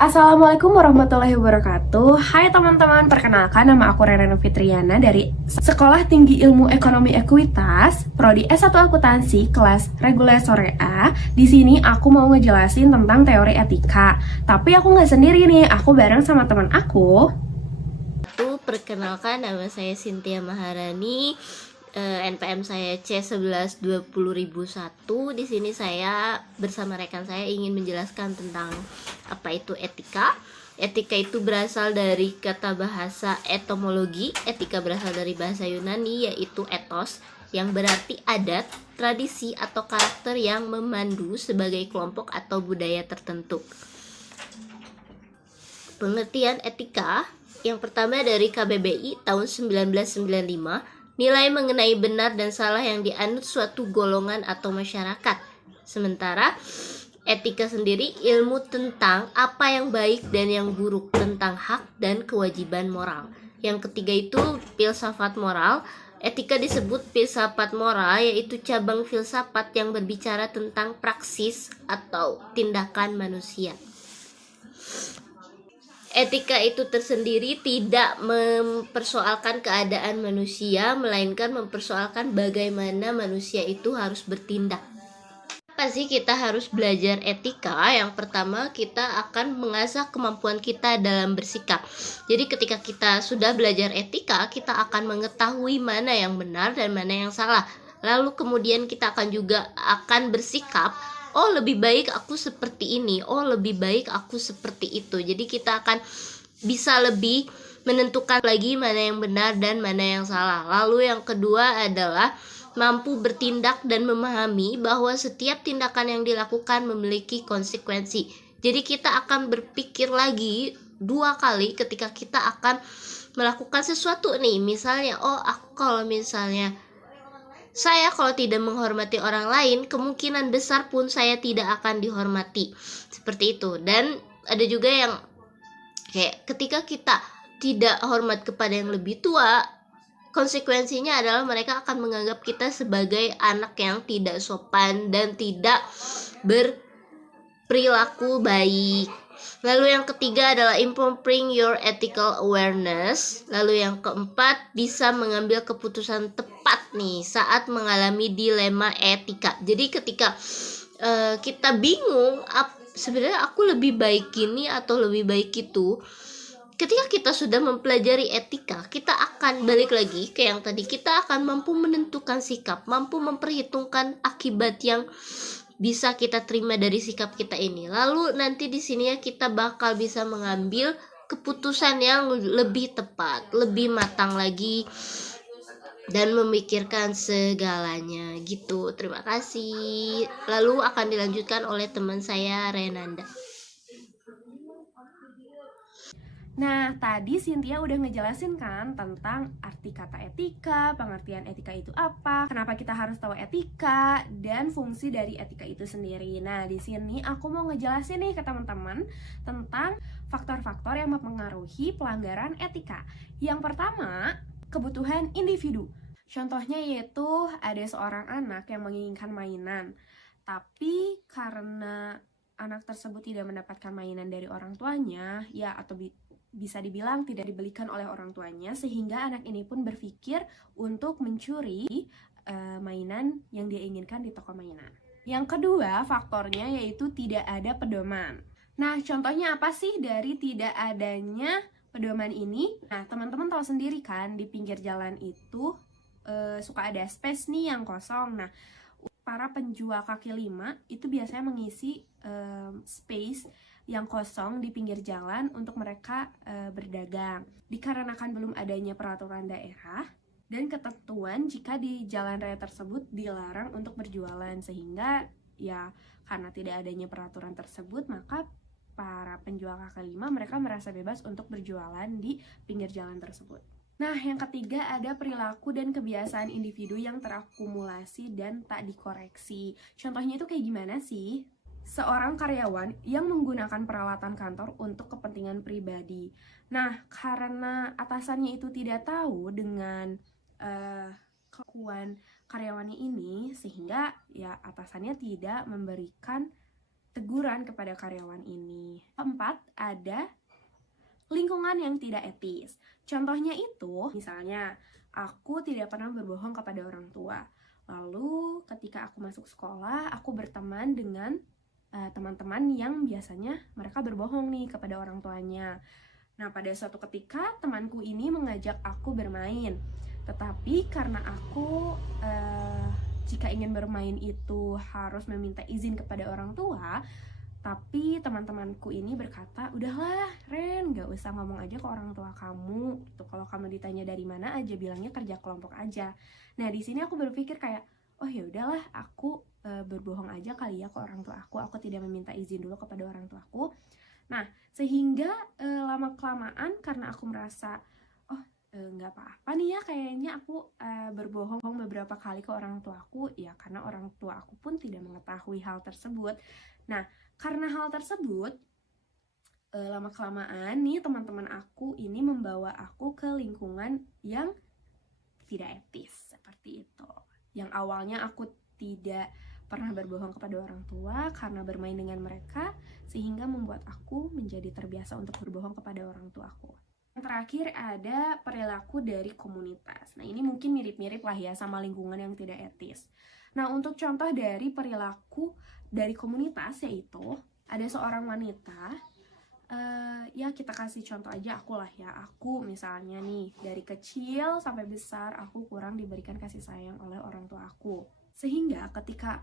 Assalamualaikum warahmatullahi wabarakatuh. Hai teman-teman, perkenalkan nama aku Rena Fitriana dari Sekolah Tinggi Ilmu Ekonomi Ekuitas, Prodi S1 Akuntansi, kelas reguler sore A. Di sini aku mau ngejelasin tentang teori etika. Tapi aku nggak sendiri nih, aku bareng sama teman aku. Perkenalkan, nama saya Cynthia Maharani. NPM saya C112001. Di sini saya bersama rekan saya ingin menjelaskan tentang apa itu etika. Etika itu berasal dari kata bahasa etimologi. Etika berasal dari bahasa Yunani, yaitu ethos, yang berarti adat, tradisi, atau karakter yang memandu sebagai kelompok atau budaya tertentu. Pengertian etika yang pertama dari KBBI tahun 1995, nilai mengenai benar dan salah yang dianut suatu golongan atau masyarakat. Sementara etika sendiri ilmu tentang apa yang baik dan yang buruk, tentang hak dan kewajiban moral. Yang ketiga itu filsafat moral. Etika disebut filsafat moral, yaitu cabang filsafat yang berbicara tentang praksis atau tindakan manusia. Etika itu tersendiri tidak mempersoalkan keadaan manusia, melainkan mempersoalkan bagaimana manusia itu harus bertindak. Apa sih kita harus belajar etika? Yang pertama, kita akan mengasah kemampuan kita dalam bersikap. Jadi ketika kita sudah belajar etika, kita akan mengetahui mana yang benar dan mana yang salah. Lalu kemudian kita akan bersikap, oh lebih baik aku seperti ini, oh lebih baik aku seperti itu. Jadi kita akan bisa lebih menentukan lagi mana yang benar dan mana yang salah. Lalu yang kedua adalah mampu bertindak dan memahami bahwa setiap tindakan yang dilakukan memiliki konsekuensi. Jadi kita akan berpikir lagi 2 kali ketika kita akan melakukan sesuatu nih. Misalnya, saya kalau tidak menghormati orang lain, kemungkinan besar pun saya tidak akan dihormati. Seperti itu. Dan ada juga yang kayak ketika kita tidak hormat kepada yang lebih tua, konsekuensinya adalah mereka akan menganggap kita sebagai anak yang tidak sopan dan tidak berperilaku baik. Lalu yang ketiga adalah improving your ethical awareness. Lalu yang keempat, bisa mengambil keputusan tepat nih saat mengalami dilema etika. Jadi ketika kita bingung, sebenarnya aku lebih baik gini atau lebih baik itu, ketika kita sudah mempelajari etika, kita akan balik lagi ke yang tadi. Kita akan mampu menentukan sikap, mampu memperhitungkan akibat yang bisa kita terima dari sikap kita ini. Lalu nanti di sini kita bakal bisa mengambil keputusan yang lebih tepat, lebih matang lagi, dan memikirkan segalanya gitu. Terima kasih. Lalu akan dilanjutkan oleh teman saya, Renanda. Nah, tadi Cynthia udah ngejelasin kan tentang arti kata etika, pengertian etika itu apa, kenapa kita harus tahu etika, dan fungsi dari etika itu sendiri. Nah, di sini aku mau ngejelasin nih ke teman-teman tentang faktor-faktor yang mempengaruhi pelanggaran etika. Yang pertama, kebutuhan individu. Contohnya yaitu ada seorang anak yang menginginkan mainan, tapi karena anak tersebut tidak mendapatkan mainan dari orang tuanya, ya atau bisa dibilang tidak dibelikan oleh orang tuanya, sehingga anak ini pun berpikir untuk mencuri mainan yang dia inginkan di toko mainan. Yang kedua faktornya yaitu tidak ada pedoman. Nah, contohnya apa sih dari tidak adanya pedoman ini? Nah, teman-teman tahu sendiri kan, di pinggir jalan itu suka ada space nih yang kosong. Nah, para penjual kaki lima itu biasanya mengisi space yang kosong di pinggir jalan untuk mereka berdagang. Dikarenakan belum adanya peraturan daerah dan ketentuan jika di jalan raya tersebut dilarang untuk berjualan, sehingga ya karena tidak adanya peraturan tersebut, maka para penjual kaki lima mereka merasa bebas untuk berjualan di pinggir jalan tersebut. Nah, yang ketiga ada perilaku dan kebiasaan individu yang terakumulasi dan tak dikoreksi. Contohnya itu kayak gimana sih? Seorang karyawan yang menggunakan peralatan kantor untuk kepentingan pribadi. Nah, karena atasannya itu tidak tahu dengan kelakuan karyawannya ini, sehingga ya atasannya tidak memberikan teguran kepada karyawan ini. Keempat, ada lingkungan yang tidak etis. Contohnya itu, misalnya, aku tidak pernah berbohong kepada orang tua. Lalu ketika aku masuk sekolah, aku berteman dengan teman-teman yang biasanya mereka berbohong nih kepada orang tuanya. Nah, pada suatu ketika temanku ini mengajak aku bermain. Tetapi karena aku jika ingin bermain itu harus meminta izin kepada orang tua, tapi teman-temanku ini berkata, udahlah Ren, gak usah ngomong aja ke orang tua kamu. Tuh, kalau kamu ditanya dari mana aja, bilangnya kerja kelompok aja. Nah, di sini aku berpikir kayak, oh ya udahlah, aku berbohong aja kali ya ke orang tua aku. Aku tidak meminta izin dulu kepada orang tuaku. Nah, sehingga lama-kelamaan karena aku merasa, oh nggak apa-apa nih ya, kayaknya aku berbohong beberapa kali ke orang tuaku, ya karena orang tua aku pun tidak mengetahui hal tersebut. Nah, karena hal tersebut, lama-kelamaan nih teman-teman aku ini membawa aku ke lingkungan yang tidak etis, seperti itu. Yang awalnya aku tidak pernah berbohong kepada orang tua karena bermain dengan mereka, sehingga membuat aku menjadi terbiasa untuk berbohong kepada orang tuaku. Yang terakhir ada perilaku dari komunitas. Nah, ini mungkin mirip-mirip lah ya sama lingkungan yang tidak etis. Nah, untuk contoh dari perilaku dari komunitas, yaitu ada seorang wanita, ya kita kasih contoh aja aku lah ya. Aku misalnya nih, dari kecil sampai besar aku kurang diberikan kasih sayang oleh orang tua aku. Sehingga ketika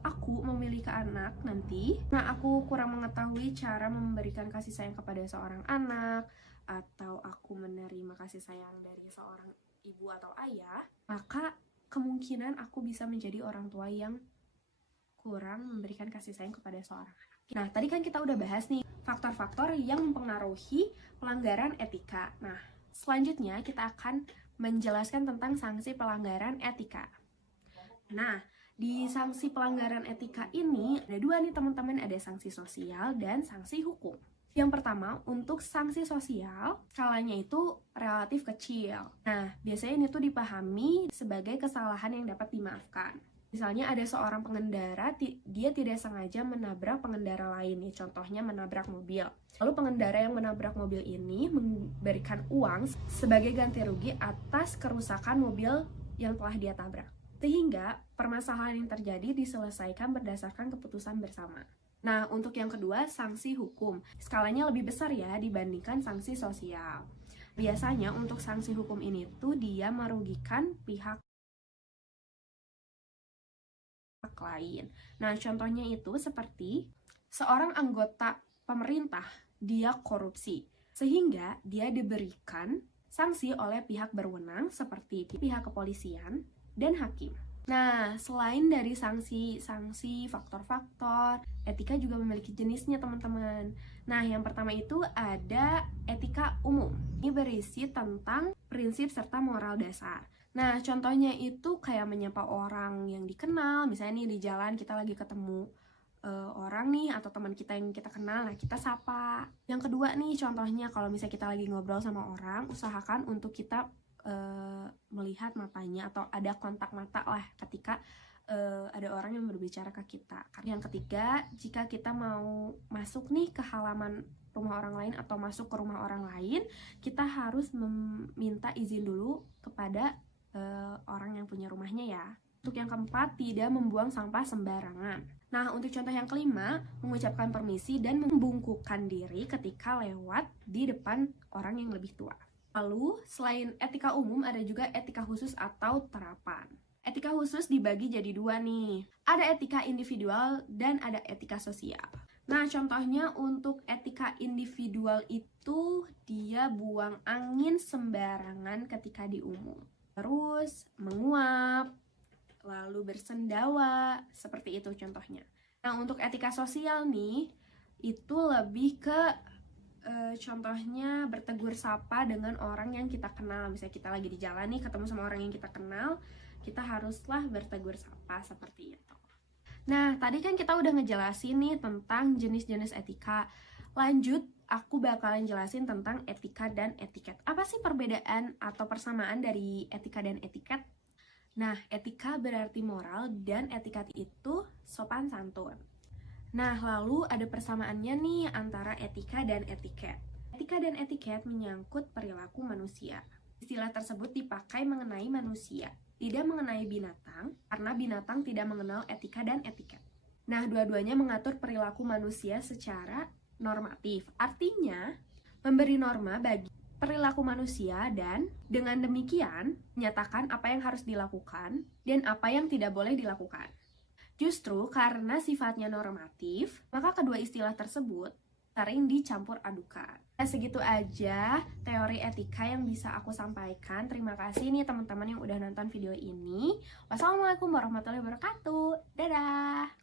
aku memiliki anak nanti, nah aku kurang mengetahui cara memberikan kasih sayang kepada seorang anak, atau aku menerima kasih sayang dari seorang ibu atau ayah, maka kemungkinan aku bisa menjadi orang tua yang kurang memberikan kasih sayang kepada seorang anak. Nah, tadi kan kita udah bahas nih faktor-faktor yang mempengaruhi pelanggaran etika. Nah, selanjutnya kita akan menjelaskan tentang sanksi pelanggaran etika. Nah, di sanksi pelanggaran etika ini ada dua nih teman-teman, ada sanksi sosial dan sanksi hukum. Yang pertama, untuk sanksi sosial, skalanya itu relatif kecil. Nah, biasanya ini tuh dipahami sebagai kesalahan yang dapat dimaafkan. Misalnya ada seorang pengendara, dia tidak sengaja menabrak pengendara lain, nih, contohnya menabrak mobil. Lalu pengendara yang menabrak mobil ini memberikan uang sebagai ganti rugi atas kerusakan mobil yang telah dia tabrak. Sehingga permasalahan yang terjadi diselesaikan berdasarkan keputusan bersama. Nah, untuk yang kedua, sanksi hukum. Skalanya lebih besar ya dibandingkan sanksi sosial. Biasanya untuk sanksi hukum ini tuh dia merugikan pihak lain. Nah, contohnya itu seperti seorang anggota pemerintah, dia korupsi, sehingga dia diberikan sanksi oleh pihak berwenang seperti pihak kepolisian dan hakim. Nah, selain dari sanksi faktor-faktor, etika juga memiliki jenisnya teman-teman. Nah, yang pertama itu ada etika umum. Ini berisi tentang prinsip serta moral dasar. Nah, contohnya itu kayak menyapa orang yang dikenal, misalnya nih di jalan kita lagi ketemu orang nih atau teman kita yang kita kenal, nah kita sapa. Yang kedua nih contohnya kalau misalnya kita lagi ngobrol sama orang, usahakan untuk kita melihat matanya atau ada kontak mata lah ketika ada orang yang berbicara ke kita. Yang ketiga, jika kita mau masuk nih ke halaman rumah orang lain atau masuk ke rumah orang lain, kita harus meminta izin dulu kepada orang yang punya rumahnya ya. Untuk yang keempat, tidak membuang sampah sembarangan. Nah, untuk contoh yang kelima, mengucapkan permisi dan membungkukkan diri ketika lewat di depan orang yang lebih tua. Lalu, selain etika umum, ada juga etika khusus atau terapan. Etika khusus dibagi jadi dua nih. Ada etika individual dan ada etika sosial. Nah, contohnya untuk etika individual itu dia buang angin sembarangan ketika di umum. Terus menguap, lalu bersendawa, seperti itu contohnya. Nah, untuk etika sosial nih, itu lebih ke contohnya bertegur sapa dengan orang yang kita kenal. Misalnya kita lagi di jalan nih, ketemu sama orang yang kita kenal, kita haruslah bertegur sapa seperti itu. Nah, tadi kan kita udah ngejelasin nih tentang jenis-jenis etika. Lanjut, aku bakalan jelasin tentang etika dan etiket. Apa sih perbedaan atau persamaan dari etika dan etiket? Nah, etika berarti moral dan etiket itu sopan santun. Nah, lalu ada persamaannya nih antara etika dan etiket. Etika dan etiket menyangkut perilaku manusia. Istilah tersebut dipakai mengenai manusia, tidak mengenai binatang, karena binatang tidak mengenal etika dan etiket. Nah, dua-duanya mengatur perilaku manusia secara normatif. Artinya, memberi norma bagi perilaku manusia dan dengan demikian menyatakan apa yang harus dilakukan dan apa yang tidak boleh dilakukan. Justru karena sifatnya normatif, maka kedua istilah tersebut sering dicampur adukan. Nah, segitu aja teori etika yang bisa aku sampaikan. Terima kasih nih teman-teman yang udah nonton video ini. Wassalamualaikum warahmatullahi wabarakatuh. Dadah!